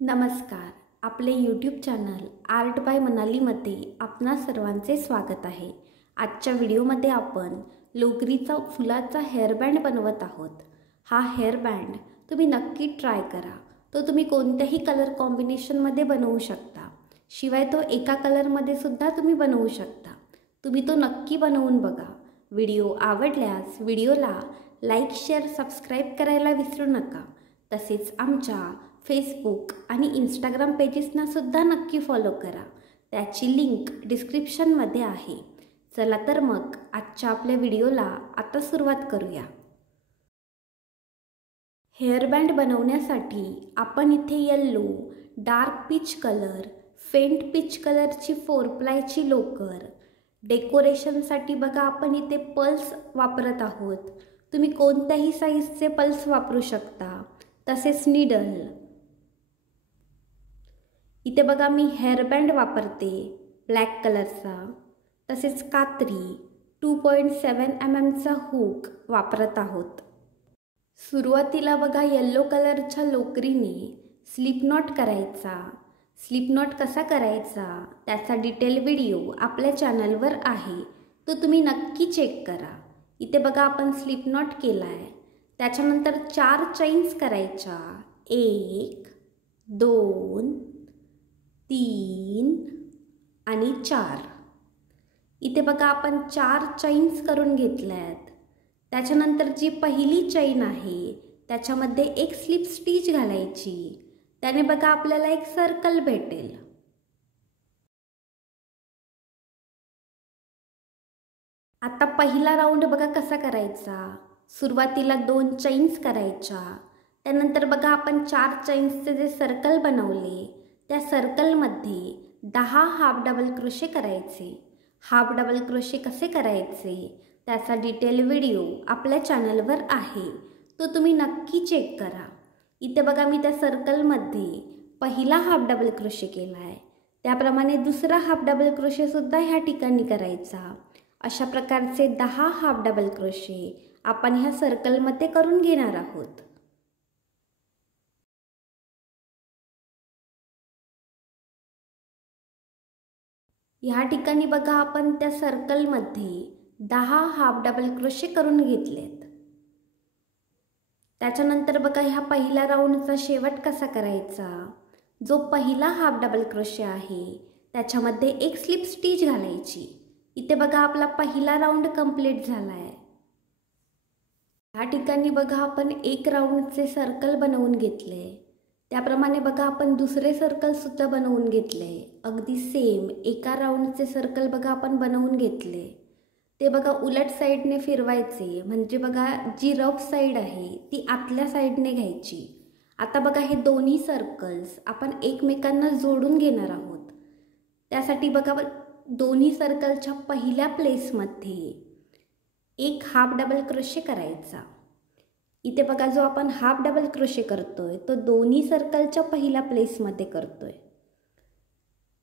नमस्कार. आपले YouTube channel art bye मनालीमध्ये आपणा सर्वांचे स्वागत आहे. आजच्या व्हिडिओमध्ये आपण लोकरीचा फुलाचा हेअरबँड बनवत आहोत. हा हेअरबँड तुम्ही नक्की ट्राय करा. तो तुम्ही कोणत्याही कलर कॉम्बिनेशनमध्ये बनवू शकता. शिवाय तो एका कलरमध्ये सुद्धा तुम्ही बनवू शकता. तुम्ही तो नक्की बनवून बघा. व्हिडिओ आवडल्यास व्हिडिओला लाईक, शेअर, सबस्क्राईब करायला विसरू नका. तसेच आमच्या फेसबुक आणि इंस्टाग्राम पेजेसना सुद्धा नक्की फॉलो करा. त्याची लिंक डिस्क्रिप्शनमध्ये आहे. चला तर मग आजच्या आपल्या व्हिडिओला आता सुरुवात करूया. हेअरबँड बनवण्यासाठी आपण इथे yellow, dark peach colour, faint peach कलरची 4 प्लायची लोकर, डेकोरेशनसाठी बघा आपण इथे पल्स वापरत आहोत. तुम्ही कोणत्याही साईजचे पल्स वापरू शकता. तसेच निडल. इथे बघा मी हेअरबँड वापरते ब्लॅक कलरचा. तसेच कात्री 2.7 mm हुक वापरत आहोत. सुरुवातीला बघा येल्लो कलरच्या लोकरीने स्लिप नॉट करायचा. स्लिप नॉट कसा करायचा त्याचा डिटेल व्हिडिओ आपल्या चॅनलवर आहे. तो तुम्ही नक्की चेक करा. इथे बघा आपण स्लिप नॉट केला आहे. त्याच्यानंतर 4 चैन्स करायच्या. 1, 2, 3 आणि 4. इथे बघा आपण 4 चैन्स करून घेतल्यात. त्याच्यानंतर जी पहिली चैन आहे त्याच्यामध्ये एक स्लिप स्टिच घालायची. त्याने बघा आपल्याला एक सर्कल भेटेल. आता पहिला राऊंड बघा कसा करायचा. सुरुवातीला 2 चैन्स करायच्या. त्यानंतर बघा आपण 4 चैन्सचे जे सर्कल बनवले त्या सर्कलमध्ये 10 हाफ डबल क्रोशे करायचे. हाफ डबल क्रोशे कसे करायचे त्याचा डिटेल व्हिडिओ आपल्या चॅनलवर आहे. तो तुम्ही नक्की चेक करा. इथे बघा मी त्या सर्कलमध्ये पहिला हाफ डबल क्रोशे केला आहे. त्याप्रमाणे दुसरा हाफ डबल क्रोशेसुद्धा ह्या ठिकाणी करायचा. अशा प्रकारचे 10 हाफ डबल क्रोशे आपण ह्या सर्कलमध्ये करून घेणार आहोत. ह्या ठिकाणी बघा आपण त्या सर्कलमध्ये 10 हाफ डबल क्रोशे करून घेतलेत. त्याच्यानंतर बघा ह्या पहिल्या राऊंडचा शेवट कसा करायचा. जो पहिला हाफ डबल क्रोशे आहे त्याच्यामध्ये एक स्लिप स्टिच घालायची. इथे बघा आपला पहिला राऊंड कंप्लीट झाला आहे. ह्या ठिकाणी बघा आपण एक राऊंडचे सर्कल बनवून घेतले. त्याप्रमाणे बघा आपण दुसरे सर्कलसुद्धा बनवून घेतले. अगदी सेम एका राऊंडचे सर्कल बघा आपण बनवून घेतले. ते बघा उलट साईडने फिरवायचे. म्हणजे बघा जी रफ साईड आहे ती आतल्या साईडने घ्यायची. आता बघा हे दोन्ही सर्कल्स आपण एकमेकांना जोडून घेणार आहोत. त्यासाठी बघा दोन्ही सर्कलच्या पहिल्या प्लेसमध्ये एक हाफ डबल क्रोशे करायचा. इथे बघा जो आपण हाफ डबल क्रोशे करतोय तो दोन्ही सर्कलच्या पहिल्या प्लेसमध्ये करतोय.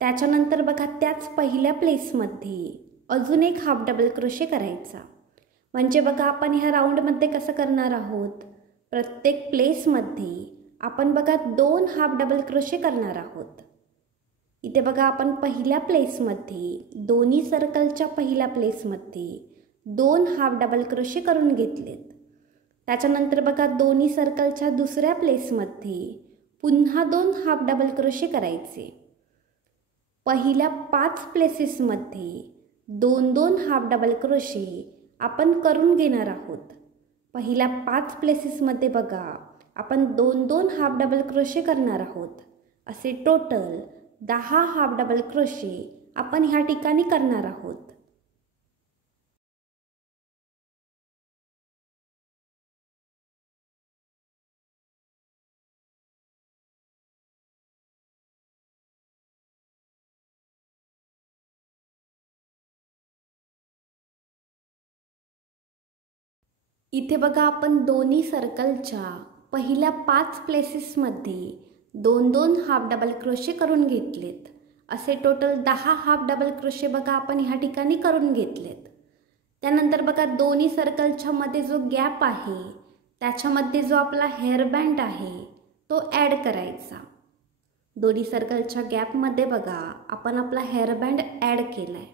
त्याच्यानंतर बघा त्याच पहिल्या प्लेसमध्ये अजून एक हाफ डबल क्रोशे करायचा. म्हणजे बघा आपण ह्या राऊंडमध्ये कसं करणार आहोत. प्रत्येक प्लेसमध्ये आपण बघा 2 हाफ डबल क्रोशे करणार आहोत. इथे बघा आपण पहिल्या प्लेसमध्ये दोन्ही सर्कलच्या पहिल्या प्लेसमध्ये 2 हाफ डबल क्रोशे करून घेतलेत. त्याच्यानंतर बघा दोन्ही सर्कलच्या दुसऱ्या प्लेसमध्ये पुन्हा 2 हाफ डबल क्रोशे करायचे. पहिल्या 5 प्लेसेसमध्ये 2-2 हाफ डबल क्रोशे आपण करून घेणार आहोत. पहिल्या 5 प्लेसेसमध्ये बघा आपण 2-2 हाफ डबल क्रोशे करणार आहोत. असे टोटल 10 हाफ डबल क्रोशे आपण ह्या ठिकाणी करणार आहोत. इथे बघा आपण दोन्ही सर्कलच्या पहिल्या 5 प्लेसेसमध्ये 2-2 हाफ डबल क्रोशे करून घेतलेत. असे टोटल 10 हाफ डबल क्रोशे बघा आपण ह्या ठिकाणी करून घेतलेत. त्यानंतर बघा दोन्ही सर्कलच्या मध्ये जो गॅप आहे त्याच्यामध्ये जो आपला हेअरबँड आहे तो ॲड करायचा. दोन्ही सर्कलच्या गॅपमध्ये बघा आपण आपला हेअरबँड ॲड केला आहे.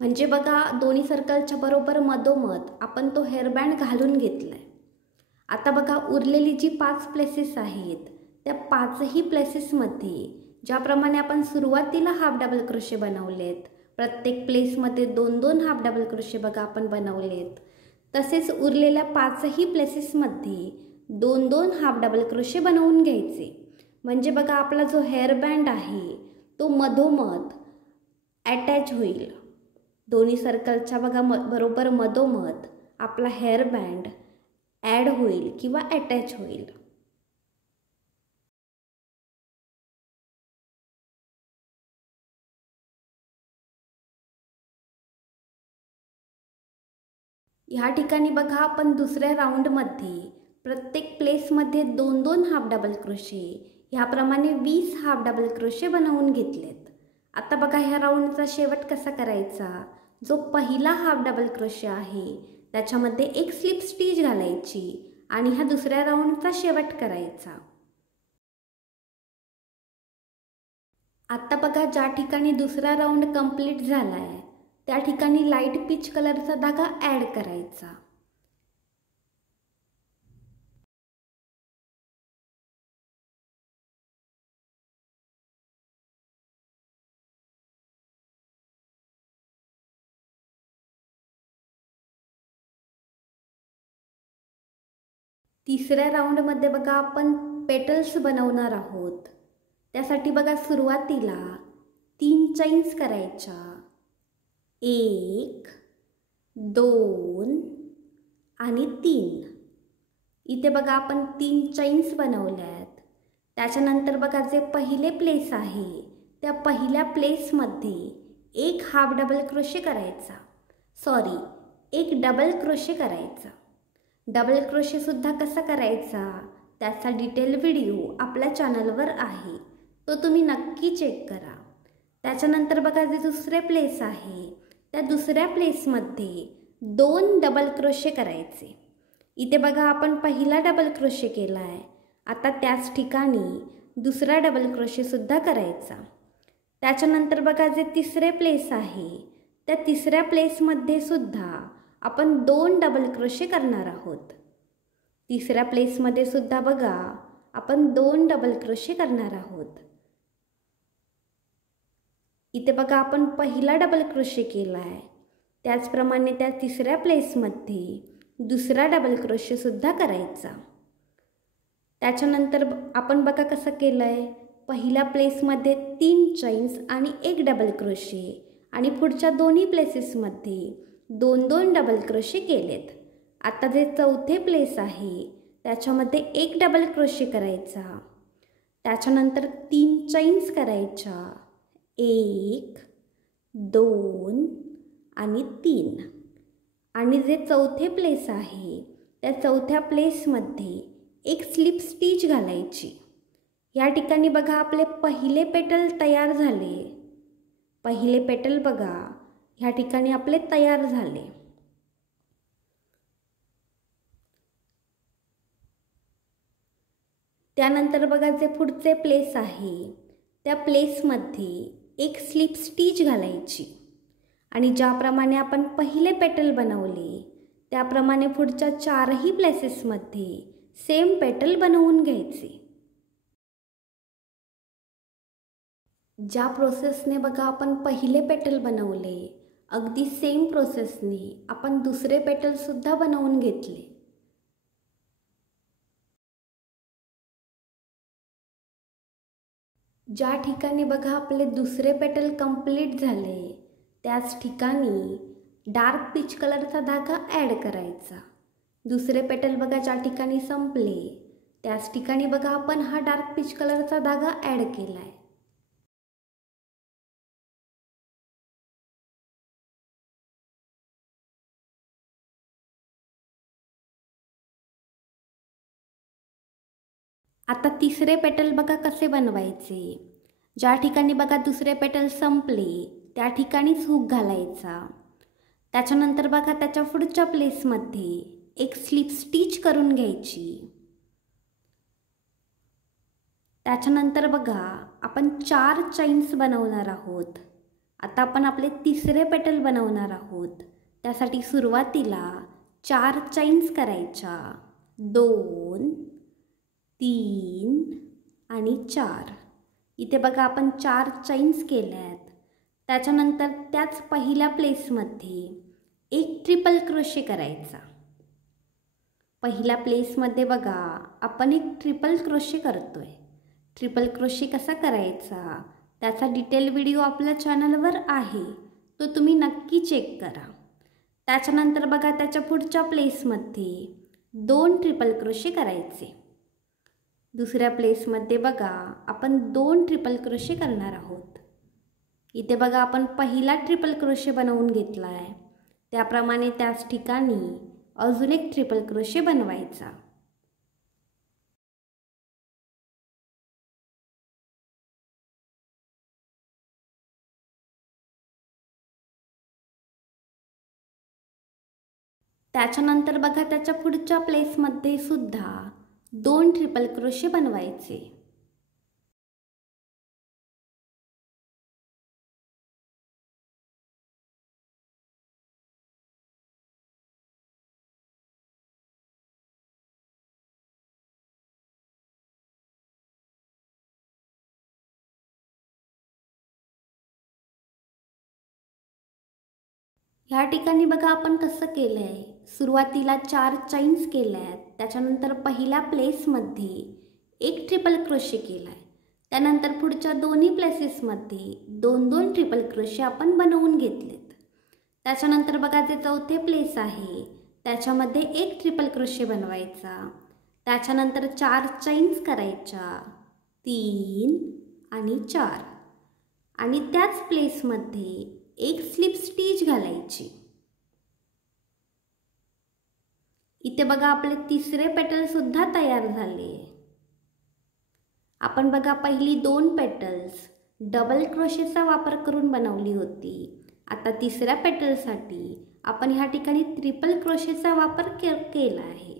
म्हणजे बघा दोन्ही सर्कलच्या बरोबर मधोमध आपण तो हेअरबँड घालून घेतला आहे. आता बघा उरलेली जी 5 प्लेसेस आहेत त्या 5ही प्लेसेसमध्ये ज्याप्रमाणे आपण सुरुवातीला हाफ डबल क्रोशे बनवलेत, प्रत्येक प्लेसमध्ये 2-2 हाफ डबल क्रोशे बघा आपण बनवलेत, तसेच उरलेल्या 5ही प्लेसेसमध्ये 2-2 हाफ डबल क्रोशे बनवून घ्यायचे. म्हणजे बघा आपला जो हेअरबँड आहे तो मधोमध अटॅच होईल. दोन्ही सर्कलच्या बघा बरोबर मधोमध आपला हेअरबँड ॲड होईल किंवा अटॅच होईल. ह्या ठिकाणी बघा आपण दुसऱ्या राऊंडमध्ये प्रत्येक प्लेसमध्ये 2-2 हाफ डबल क्रोशे ह्याप्रमाणे 20 हाफ डबल क्रोशे बनवून घेतलेत. आता बघा ह्या राऊंडचा शेवट कसा करायचा. जो पहिला हाफ डबल क्रोशे आहे त्याच्यामध्ये एक स्लिप स्टिच घालायची आणि ह्या दुसऱ्या राऊंडचा शेवट करायचा. आता बघा ज्या ठिकाणी दुसरा राऊंड कंप्लीट झाला आहे त्या ठिकाणी लाईट पीच कलरचा धागा ॲड करायचा. तिसऱ्या राऊंडमध्ये बघा आपण पेटल्स बनवणार आहोत. त्यासाठी बघा सुरुवातीला 3 चैन्स करायच्या. 1, 2 आणि 3. इथे बघा आपण 3 चैन्स बनवल्यात. त्याच्यानंतर बघा जे पहिले प्लेस आहे त्या पहिल्या प्लेसमध्ये एक हाफ डबल क्रोशे करायचा. एक डबल क्रोशे करायचा. डबल क्रोशेसुद्धा कसा करायचा त्याचा डिटेल व्हिडिओ आपल्या चॅनलवर आहे, तो तुम्ही नक्की चेक करा. त्याच्यानंतर बघा जे दुसरे प्लेस आहे त्या दुसऱ्या प्लेसमध्ये 2 डबल क्रोशे करायचे. इथे बघा आपण पहिला डबल क्रोशे केला आहे. आता त्याच ठिकाणी दुसरा डबल क्रोशेसुद्धा करायचा. त्याच्यानंतर बघा जे तिसरे प्लेस आहे त्या तिसऱ्या प्लेसमध्ये सुद्धा आपण 2 डबल क्रोशे करणार आहोत. तिसऱ्या प्लेसमध्ये सुद्धा बघा आपण 2 डबल क्रोशे करणार आहोत. इथे बघा आपण पहिला डबल क्रोशे केला आहे. त्याचप्रमाणे त्या तिसऱ्या प्लेसमध्ये दुसरा डबल क्रोशेसुद्धा करायचा. त्याच्यानंतर आपण बघा कसं केलं आहे. पहिल्या प्लेसमध्ये 3 चैन्स आणि 1 डबल क्रोशे आणि पुढच्या दोन्ही प्लेसेसमध्ये 2-2 डबल क्रोशे केलेत. आता जे चौथे प्लेस आहे त्याच्यामध्ये 1 डबल क्रोशे करायचा. त्याच्यानंतर 3 चैन्स करायच्या. 1, 2 आणि 3. आणि जे चौथे प्लेस आहे त्या चौथ्या प्लेसमध्ये एक स्लिप स्टिच घालायची. या ठिकाणी बघा आपले पहिले पेटल तयार झाले. पहिले पेटल बघा ह्या ठिकाणी आपले तयार झाले. त्यानंतर बघा जे पुढचे प्लेस आहे त्या प्लेसमध्ये एक स्लिप स्टिच घालायची आणि ज्याप्रमाणे आपण पहिले पेटल बनवले त्याप्रमाणे पुढच्या 4ही प्लेसेसमध्ये सेम पेटल बनवून घ्यायचे. ज्या प्रोसेसने बघा आपण पहिले पेटल बनवले अगदी सेम प्रोसेसने आपण दुसरे पेटलसुद्धा बनवून घेतले. ज्या ठिकाणी बघा आपले दुसरे पेटल कंप्लीट झाले त्याच ठिकाणी डार्क पीच कलरचा धागा ॲड करायचा. दुसरे पेटल बघा ज्या ठिकाणी संपले त्याच ठिकाणी बघा आपण हा डार्क पीच कलरचा धागा ॲड केला आहे. आता तिसरे पेटल बघा कसे बनवायचे. ज्या ठिकाणी बघा दुसरे पेटल संपले त्या ठिकाणीच हुक घालायचा. त्याच्यानंतर बघा त्याच्या पुढच्या प्लेसमध्ये एक स्लिप स्टिच करून घ्यायची. त्याच्यानंतर बघा आपण 4 चैन्स बनवणार आहोत. आता आपण आपले तिसरे पेटल बनवणार आहोत. त्यासाठी सुरुवातीला 4 चैन्स करायच्या. 2 3 आणि 4. इथे बघा आपण 4 चैन्स केल्यात. त्याच्यानंतर त्याच पहिल्या प्लेसमध्ये एक ट्रिपल क्रोशे करायचा. पहिल्या प्लेसमध्ये बघा आपण एक ट्रिपल क्रोशे करतोय. ट्रिपल क्रोशे कसा करायचा त्याचा डिटेल व्हिडिओ आपल्या चॅनलवर आहे, तो तुम्ही नक्की चेक करा. त्याच्यानंतर बघा त्याच्या पुढच्या प्लेसमध्ये 2 ट्रिपल क्रोशे करायचे. दुसऱ्या प्लेसमध्ये बघा आपण 2 ट्रिपल क्रोशे करणार आहोत. इथे बघा आपण पहिला ट्रिपल क्रोशे बनवून घेतला आहे, त्याप्रमाणे त्याच ठिकाणी अजून एक ट्रिपल क्रोशे बनवायचा. त्याच्यानंतर बघा त्याच्या पुढच्या प्लेसमध्ये सुद्धा 2 ट्रिपल क्रोशे बनवायचे. ह्या ठिकाणी बघा आपण कसं केलं आहे. सुरुवातीला 4 चैन्स केल्या आहेत. त्याच्यानंतर पहिल्या प्लेसमध्ये एक ट्रिपल क्रोशे केला आहे. त्यानंतर पुढच्या दोन्ही प्लेसेसमध्ये 2-2 ट्रिपल क्रोशे आपण बनवून घेतलेत. त्याच्यानंतर बघा जे चौथे प्लेस आहे त्याच्यामध्ये एक ट्रिपल क्रोशे बनवायचा. त्याच्यानंतर 4 चैन्स करायच्या. 3 आणि 4 आणि त्याच प्लेसमध्ये एक स्लिप स्टिच घालायची. इथे बघा आपले तिसरे पेटल सुद्धा तयार झाले. आपण बघा पहिली 2 पेटल्स डबल क्रोशेचा वापर करून बनवली होती. आता तिसऱ्या पेटलसाठी आपण ह्या ठिकाणी ट्रिपल क्रोशेचा वापर केला आहे.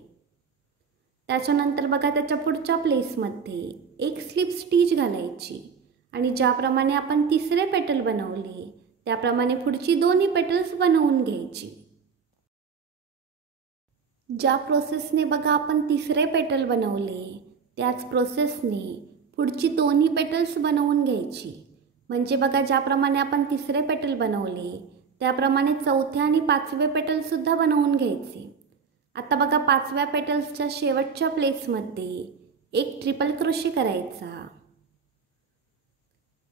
त्याच्यानंतर बघा त्याच्या पुढच्या प्लेसमध्ये एक स्लिप स्टिच घालायची आणि ज्याप्रमाणे आपण तिसरे पेटल बनवले त्याप्रमाणे पुढची दोन्ही पेटल्स बनवून घ्यायची. ज्या प्रोसेसने बघा आपण तिसरे पेटल बनवले त्याच प्रोसेसने पुढची दोन्ही पेटल्स बनवून घ्यायची. म्हणजे बघा ज्याप्रमाणे आपण तिसरे पेटल बनवले त्याप्रमाणे चौथे आणि पाचवे पेटलसुद्धा बनवून घ्यायचे. आता बघा पाचव्या पेटल्सच्या शेवटच्या प्लेसमध्ये एक ट्रिपल क्रोशे करायचा.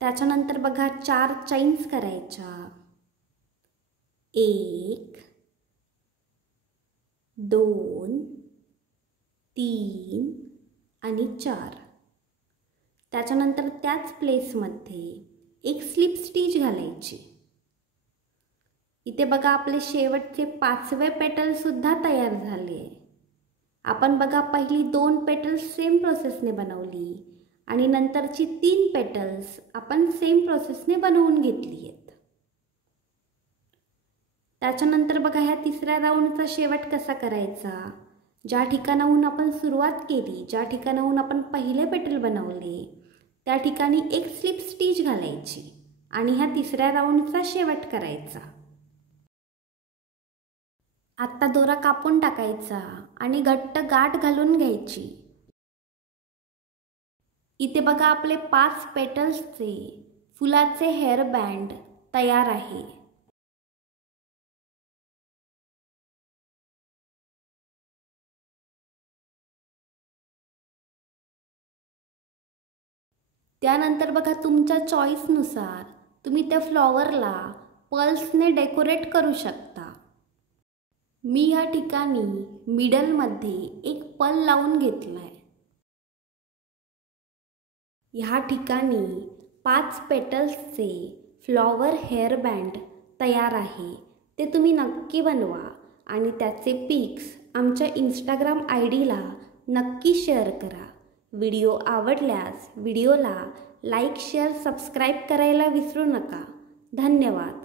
त्याच्यानंतर बघा 4 चैन्स करायच्या. 1 2 3 आणि 4. त्याच्यानंतर त्याच प्लेसमध्ये एक स्लिप स्टिच घालायची. इथे बघा आपले शेवटचे 5वे पेटल सुद्धा तयार झाले. आपण बघा पहिली 2 पेटल्स सेम प्रोसेसने बनवली आणि नंतरची 3 पेटल्स आपण सेम प्रोसेसने बनवून घेतली आहेत. त्याच्यानंतर बघा ह्या तिसऱ्या राऊंडचा शेवट कसा करायचा. ज्या ठिकाणाहून आपण सुरुवात केली, ज्या ठिकाणाहून आपण पहिले पेटल बनवले त्या ठिकाणी एक स्लिप स्टिच घालायची आणि ह्या तिसऱ्या राऊंडचा शेवट करायचा. आत्ता दोरा कापून टाकायचा आणि घट्ट गाठ घालून घ्यायची. इथे बघा आपले 5 पेटल्सचे फुलाचे हेअर बँड तयार आहे. त्यानंतर बघा तुमच्या चॉईसनुसार तुम्ही त्या फ्लॉवरला पर्ल्सने डेकोरेट करू शकता. मी या ठिकाणी मिडलमध्ये एक पर्ल लावून घेतलाय. ह्या ठिकाणी 5 पेटल्सचे फ्लॉवर हेअर बँड तयार आहे. ते तुम्ही नक्की बनवा आणि त्याचे पिक्स आमच्या इंस्टाग्राम आयडीला नक्की शेअर करा. व्हिडिओ आवडल्यास व्हिडिओला लाईक, शेअर, सबस्क्राईब करायला विसरू नका. धन्यवाद.